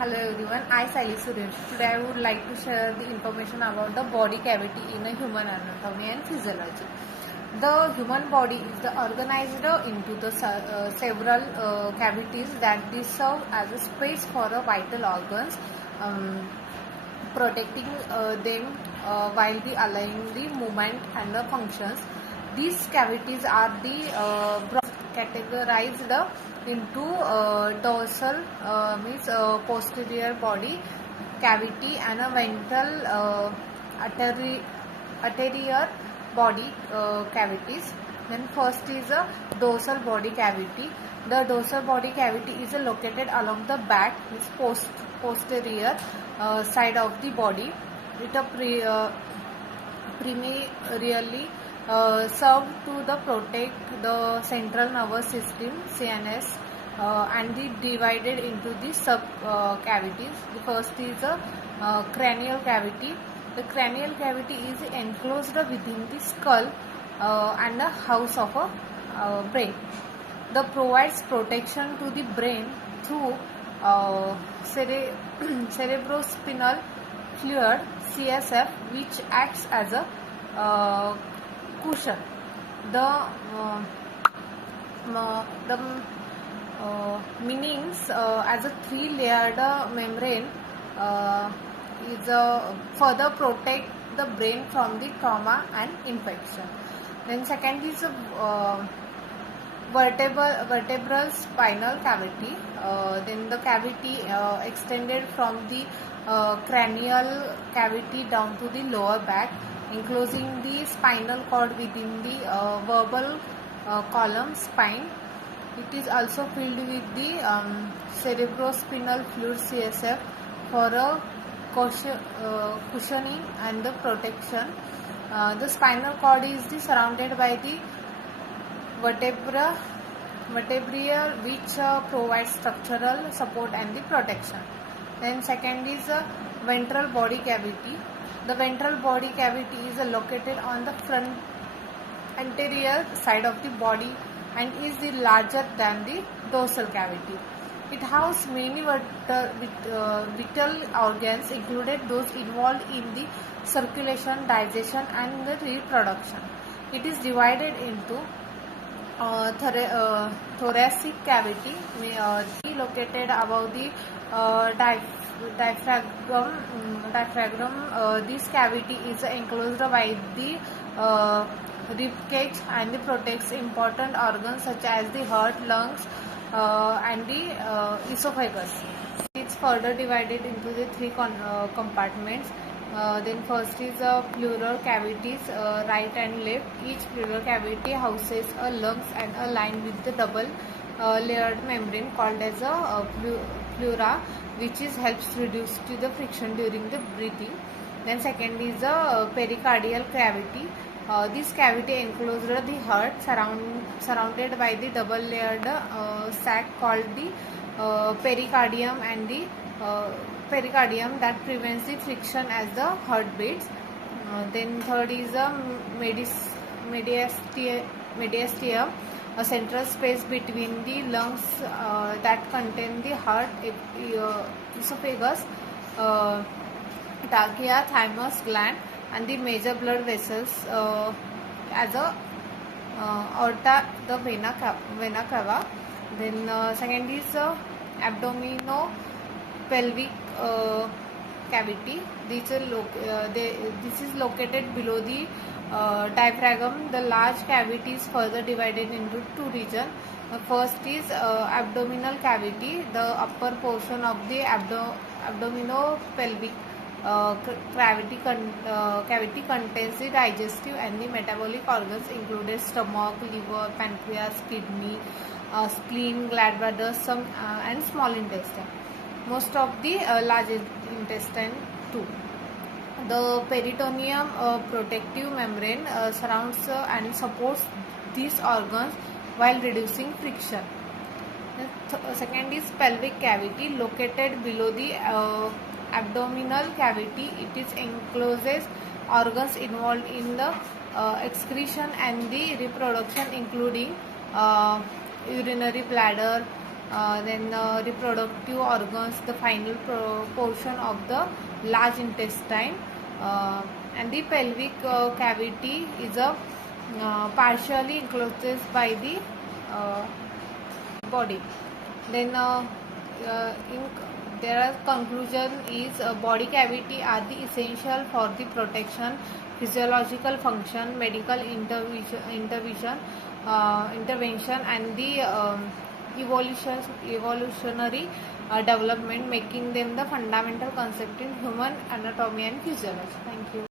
Hello everyone, I Sally Suresh. Today I would like to share the information about the body cavity in a human anatomy and physiology. The human body is organized into the several cavities that serve as a space for vital organs, protecting them while allowing the movement and the functions. These cavities are categorized into dorsal means posterior body cavity and a ventral anterior body cavities. Then first is a dorsal body cavity. The dorsal body cavity is located along the back, is posterior side of the body. It primarily served to protect the central nervous system (CNS) and divided into the sub cavities. The first is a cranial cavity. The cranial cavity is enclosed within the skull and the house of a brain. The provides protection to the brain through cerebrospinal fluid (CSF), which acts as a cushion. The meanings as a three-layered membrane is further protect the brain from the trauma and infection. Then second is vertebral spinal cavity. Then the cavity extended from the cranial cavity down to the lower back, enclosing the spinal cord within the vertebral column spine. It is also filled with the cerebrospinal fluid (CSF) for a cushioning and the protection. The spinal cord is surrounded by the vertebrae which provides structural support and the protection. Then second is ventral body cavity. The ventral body cavity is located on the front anterior side of the body and is larger than the dorsal cavity. It houses many vital organs, included those involved in the circulation, digestion and the reproduction. It is divided into thoracic cavity, located above the diaphragm. This cavity is enclosed by the rib cage and protects important organs such as the heart, lungs, and the esophagus. It's further divided into the three compartments. Then first is pleural cavities, right and left. Each pleural cavity houses a lungs and a line with the double layered membrane called as a pleura, which helps reduce the friction during the breathing. Then second is a pericardial cavity. This cavity enclosed the heart, surrounded by the double layered sac called the pericardium and the pericardium that prevents the friction as the heart beats. Then third is a mediastinum, a central space between the lungs that contain the heart, esophagus, trachea, thymus gland, and the major blood vessels as a aorta, the vena cava. Then second is abdominopelvic cavity. This is located below the diaphragm. The large cavity is further divided into two regions. First is abdominal cavity. The upper portion of the abdominopelvic cavity contains the digestive and the metabolic organs, including stomach, liver, pancreas, kidney, spleen, gallbladder, some and small intestine. Most of the large intestine too. The peritoneum protective membrane surrounds and supports these organs while reducing friction. Second is pelvic cavity, located below the abdominal cavity. It is encloses organs involved in the excretion and the reproduction, including urinary bladder, then reproductive organs, the final portion of the large intestine, and the pelvic cavity is a partially enclosed by the body. Then there are conclusion is body cavity are the essential for the protection, physiological function, medical intervention, and the evolutionary development, making them the fundamental concept in human anatomy and physiology. Thank you.